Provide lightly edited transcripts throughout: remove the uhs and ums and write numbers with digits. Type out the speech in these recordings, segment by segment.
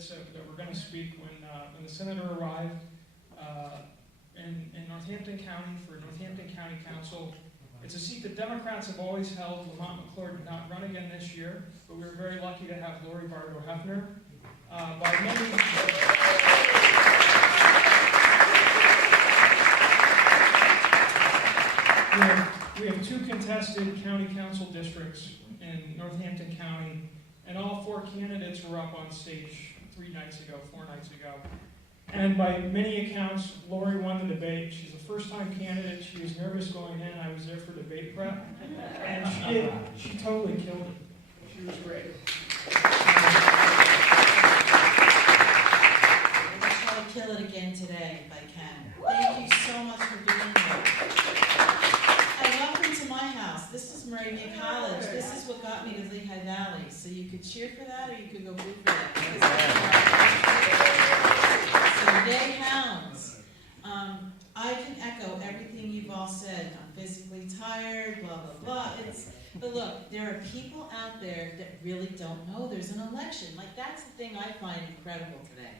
candidates that were going to speak when the senator arrived in Northampton County for Northampton County Council. It's a seat that Democrats have always held. Lamont McClure did not run again this year, but we were very lucky to have Lori Bardo-Hefner. We have 2 contested county council districts in Northampton County, and all 4 candidates were up on stage 4 nights ago. And by many accounts, Lori won the debate. She's a first-time candidate. She was nervous going in. I was there for debate prep, and she did. She totally killed it. She was great. I'll try to kill it again today if I can. Thank you so much for being here. And welcome to my house. This is Moravian College. This is what got me to Lehigh Valley. So you could cheer for that, or you could go boo for that. So yay hounds. I can echo everything you've all said. I'm physically tired, blah, blah, blah. But look, there are people out there that really don't know there's an election. Like, that's the thing I find incredible today.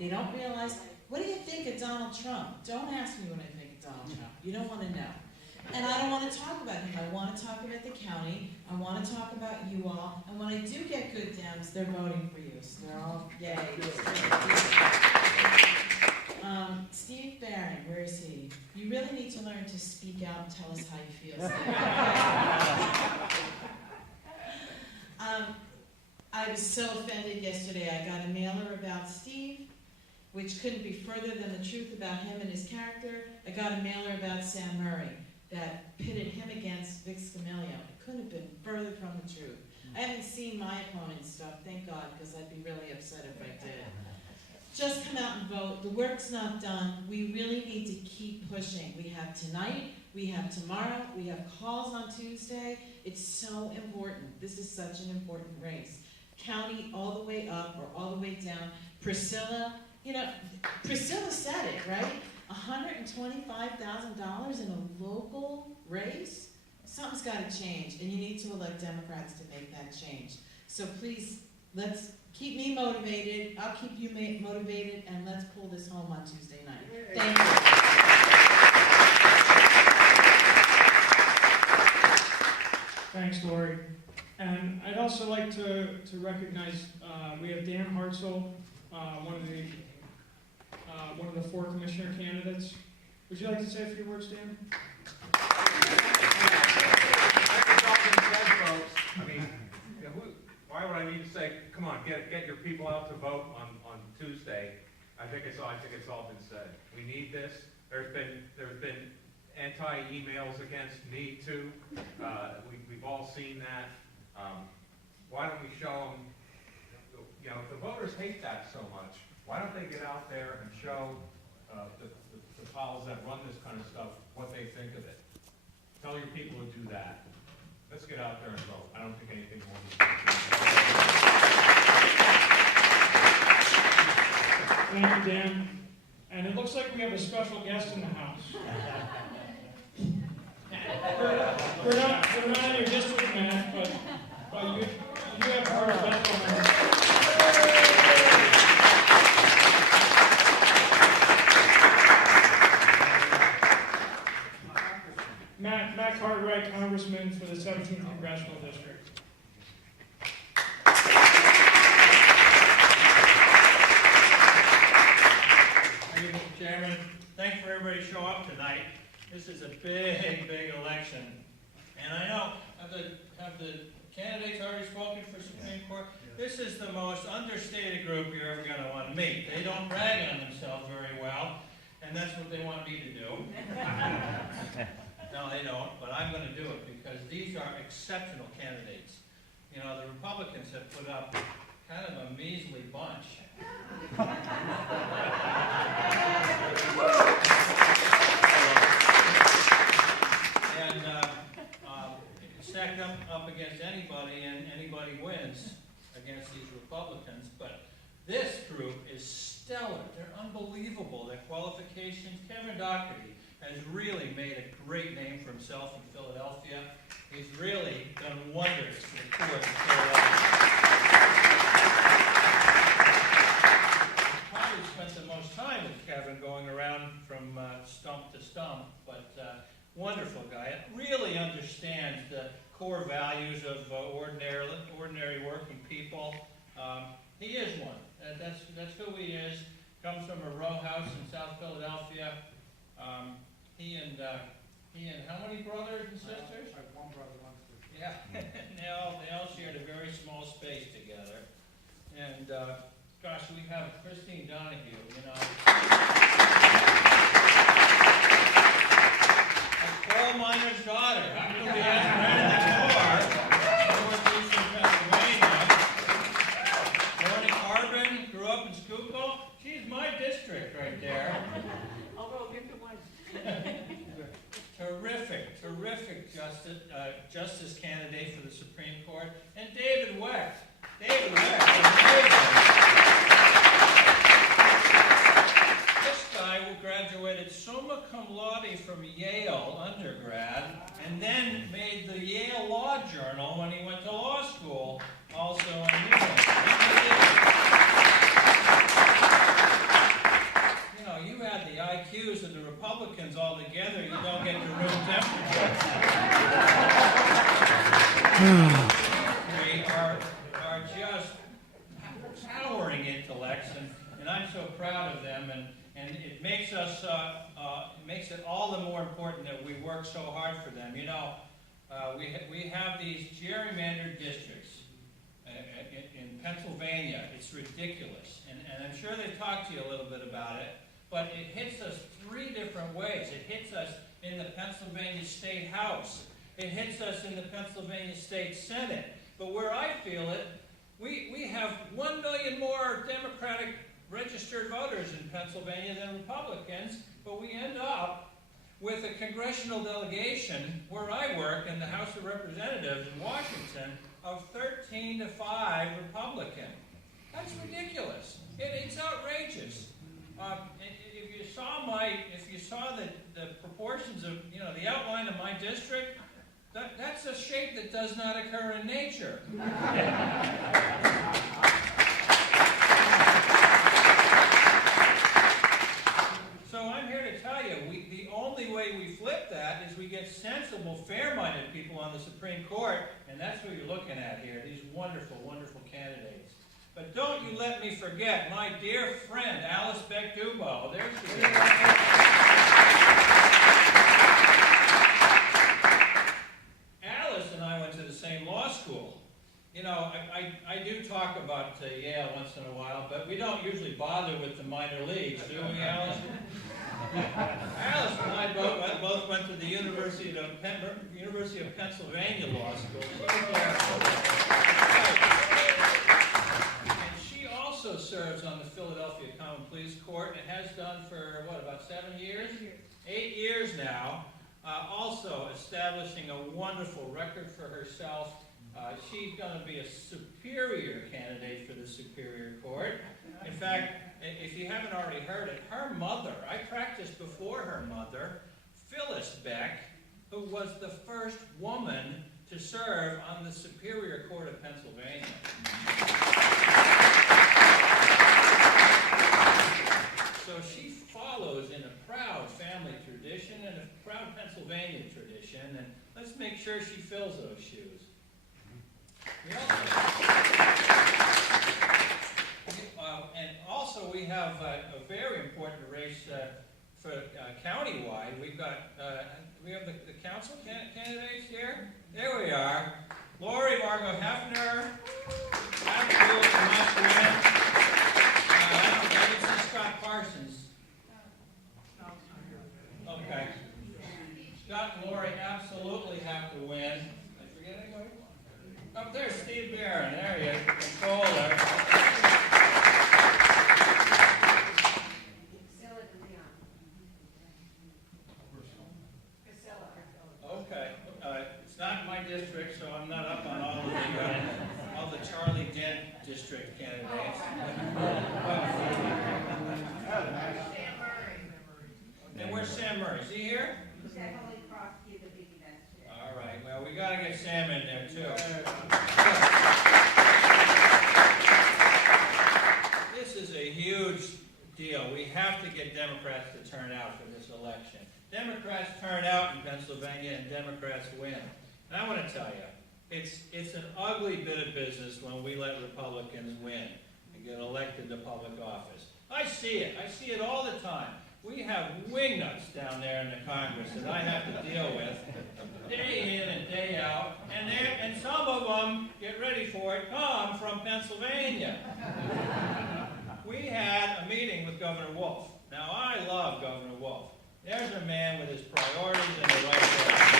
They don't realize, what do you think of Donald Trump? Don't ask me what I think of Donald Trump. You don't want to know. And I don't want to talk about him. I want to talk about the county. I want to talk about you all. And when I do get good Dems, they're voting for you. So they're all, yay. Steve Barron, where is he? You really need to learn to speak out and tell us how you feel. I was so offended yesterday. I got a mailer about Steve, which couldn't be further than the truth about him and his character. I got a mailer about Sam Murray that pitted him against Vic Scamilio. It couldn't have been further from the truth. I haven't seen my opponent's stuff, thank God, because I'd be really upset if I did. Just come out and vote. The work's not done. We really need to keep pushing. We have tonight, we have tomorrow, we have calls on Tuesday. It's so important. This is such an important race. County all the way up or all the way down. Priscilla, Priscilla said it, right? $125,000 in a local race? Something's got to change, and you need to elect Democrats to make that change. So please, let's keep me motivated, I'll keep you motivated, and let's pull this home on Tuesday night. Thank you. Thanks, Lori. And I'd also like to recognize, we have Dan Hartzell, one of the 4 commissioner candidates. Would you like to say a few words, Dan? Why would I need to say, come on, get your people out to vote on Tuesday? I think it's all been said. We need this. There's been anti-emails against me too. We've all seen that. Why don't we show them? If the voters hate that so much, why don't they get out there and show the pals that run this kind of stuff what they think of it? Tell your people to do that. Let's get out there and vote. I don't think anything more needs to be done. Thank you, Dan. And it looks like we have a special guest in the house. We're not in your district, Matt, but you have heard of that. Matt Cartwright, Congressman for the 17th Congressional District. Thank you, Mr. Chairman. Thanks for everybody to show up tonight. This is a big, big election. And I know, have the candidates already spoken for Supreme Court? This is the most understated group you're ever going to want to meet. They don't brag on themselves very well, and that's what they want me to do. No, they don't, but I'm going to do it because these are exceptional candidates. The Republicans have put up kind of a measly bunch. And stack them up against anybody, and anybody wins against these Republicans. But this group is stellar. They're unbelievable. Their qualifications. Kevin Doherty has really made a great name for himself in Philadelphia. He's really done wonders for the court in Philadelphia. stump to stump, but wonderful guy. Really understands the core values of ordinary working people. He is one. That's who he is. Comes from a row house in South Philadelphia. He and how many brothers and sisters? I have one brother, one sister. Yeah, they all shared a very small space together. And gosh, we have Christine Donahue, you know. A coal miner's daughter. How come we haven't rented the car? Northeastern Pennsylvania. Born in Carbon, grew up in Schuylkill. She's my district right there. Although, give to one. Terrific justice candidate for the Supreme Court. And David Wecht. David Wecht, amazing. This guy graduated summa cum laude from Yale undergrad, and then made the Yale Law Journal when he went to law school, also in New England. You know, you add the IQs of the Republicans all together, you don't get the room temperature. Three are just towering intellects, and I'm so proud of them, and it makes us makes it all the more important that we work so hard for them. You know, we have these gerrymandered districts in Pennsylvania. It's ridiculous, and I'm sure they've talked to you a little bit about it. But it hits us three different ways. It hits us in the Pennsylvania State House. It hits us in the Pennsylvania State Senate. But where I feel it, we have 1 million more Democratic registered voters in Pennsylvania than Republicans, but we end up with a congressional delegation where I work in the House of Representatives in Washington of 13-5 Republican. That's ridiculous. It's outrageous. If you saw the proportions of, you know, the outline of my district, that's a shape that does not occur in nature. So I'm here to tell you, the only way we flip that is we get sensible, fair-minded people on the Supreme Court, and that's what you're looking at here, these wonderful, wonderful candidates. But don't you let me forget my dear friend, Alice Beck-Dubois. There she is. Alice and I went to the same law school. You know, I do talk about Yale once in a while, but we don't usually bother with the minor leagues, do we, Alice? Alice and I both went to the University of Pennsylvania Law School. Also serves on the Philadelphia Common Pleas Court and has done for, what, about 7 years? 8 years now. Also establishing a wonderful record for herself. She's going to be a superior candidate for the Superior Court. In fact, if you haven't already heard it, her mother, I practiced before her mother, Phyllis Beck, who was the first woman to serve on the Superior Court of Pennsylvania. So she follows in a proud family tradition and a proud Pennsylvania tradition, and let's make sure she fills those shoes. We have a very important race for countywide. We have the council candidates here. There we are. Lori Margot Hefner, absolutely must win. I didn't see Scott Parsons. Okay. Scott and Lori absolutely have to win. Did I forget anybody? Up there's Steve Barron. There he is, controller. Okay. It's not my district, so I'm not up on all the Charlie Dent district candidates. deal. We have to get Democrats to turn out for this election. Democrats turn out in Pennsylvania and Democrats win. And I want to tell you, it's an ugly bit of business when we let Republicans win and get elected to public office. I see it. I see it all the time. We have wingnuts down there in the Congress that I have to deal with day in and day out, and some of them, get ready for it, come from Pennsylvania. We had a meeting with Governor Wolf. Now, I love Governor Wolf. There's a man with his priorities in the right place.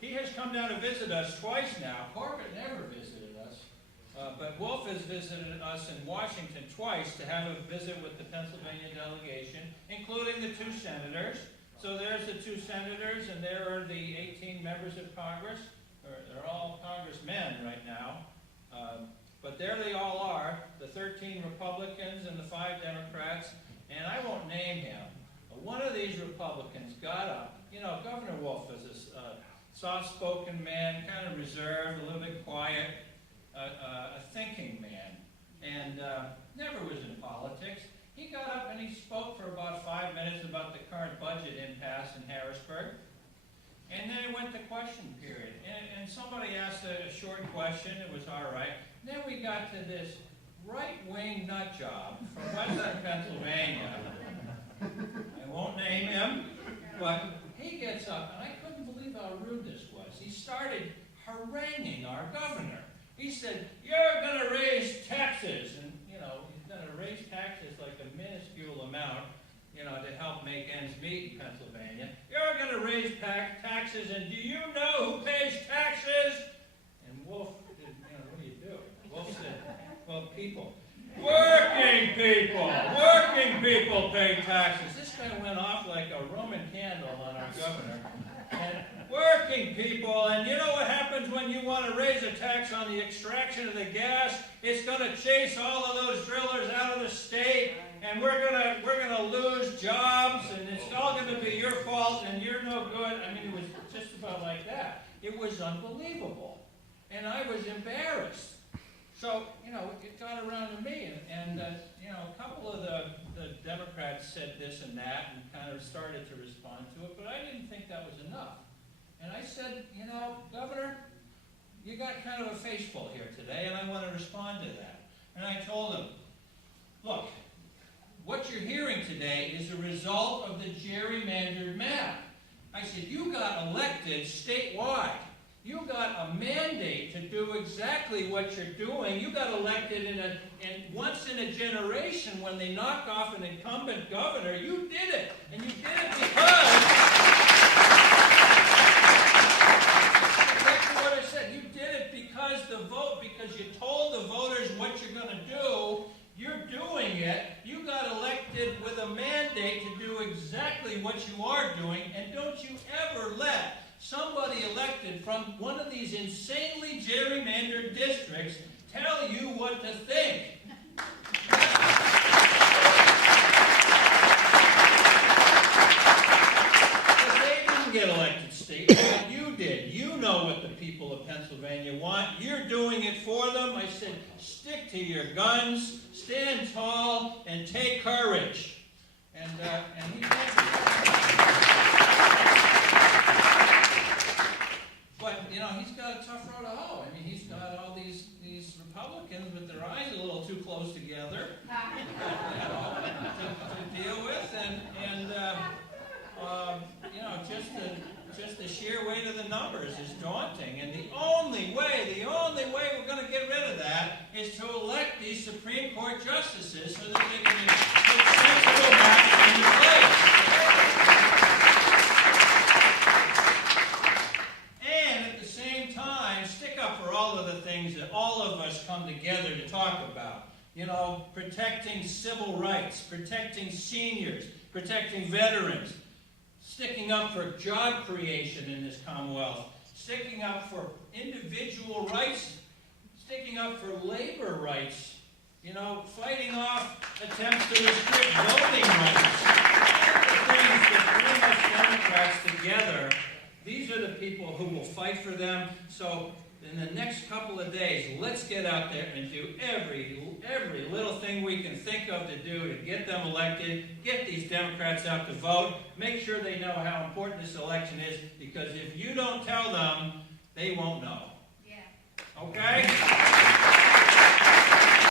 He has come down to visit us twice now. Corbett never visited us. But Wolf has visited us in Washington twice to have a visit with the Pennsylvania delegation, including the 2 senators. So there's the 2 senators, and there are the 18 members of Congress. They're all congressmen right now. But there they all are, the 13 Republicans and the 5 Democrats. And I won't name him, but one of these Republicans got up. You know, Governor Wolf is a soft-spoken man, kind of reserved, a little bit quiet, a thinking man, and never was in politics. He got up and he spoke for about 5 minutes about the current budget impasse in Harrisburg, and then it went to question period. And somebody asked a short question, it was all right. And then we got to this right-wing nut job from Western Pennsylvania. I won't name him, but he gets up, and I couldn't believe how rude this was. He started haranguing our governor. He said, "You're going to raise taxes," and he's going to raise taxes like a minuscule amount, to help make ends meet in Pennsylvania. "You're going to raise taxes, and do you know who pays taxes?" And Wolf did, what do you do? Wolf said, "Well, people. Working people pay taxes." This guy went off like a Roman candle on our governor. And working people, and you know what happens when you want to raise a tax on the extraction of the gas? It's going to chase all of those drillers out of the state, and we're gonna lose jobs, and it's all going to be your fault, and you're no good. I mean, it was just about like that. It was unbelievable, and I was embarrassed. So, it got around to me, and a couple of the Democrats said this and that and kind of started to respond to it, but I didn't think that was enough. And I said, Governor, you got kind of a face full here today, and I want to respond to that. And I told him, look, what you're hearing today is a result of the gerrymandered map. I said, you got elected statewide. You got a mandate to do exactly what you're doing. You got elected in once in a generation when they knock off an incumbent governor. You did it, and you did it because exactly what I said. You did it because you told the voters what you're going to do. You're doing it. You got elected with a mandate to do exactly what you are doing, and don't you ever let somebody elected from one of these insanely gerrymandered districts tell you what to think. But they didn't get elected statewide. You did. You know what the people of Pennsylvania want. You're doing it for them. I said, stick to your guns, stand tall, and take courage. And he did. But, he's got a tough road to hoe. I mean, he's got all these Republicans with their eyes a little too close together, to deal with, and just the sheer weight of the numbers is daunting. And the only way we're going to get rid of that is to elect these Supreme Court justices so that they can put sensible matters into place. Stick up for all of the things that all of us come together to talk about. Protecting civil rights, protecting seniors, protecting veterans, sticking up for job creation in this Commonwealth, sticking up for individual rights, sticking up for labor rights, fighting off attempts to restrict voting rights. All the things that bring us Democrats together. These are the people who will fight for them. So in the next couple of days, let's get out there and do every little thing we can think of to do to get them elected, get these Democrats out to vote, make sure they know how important this election is, because if you don't tell them, they won't know. Yeah. Okay?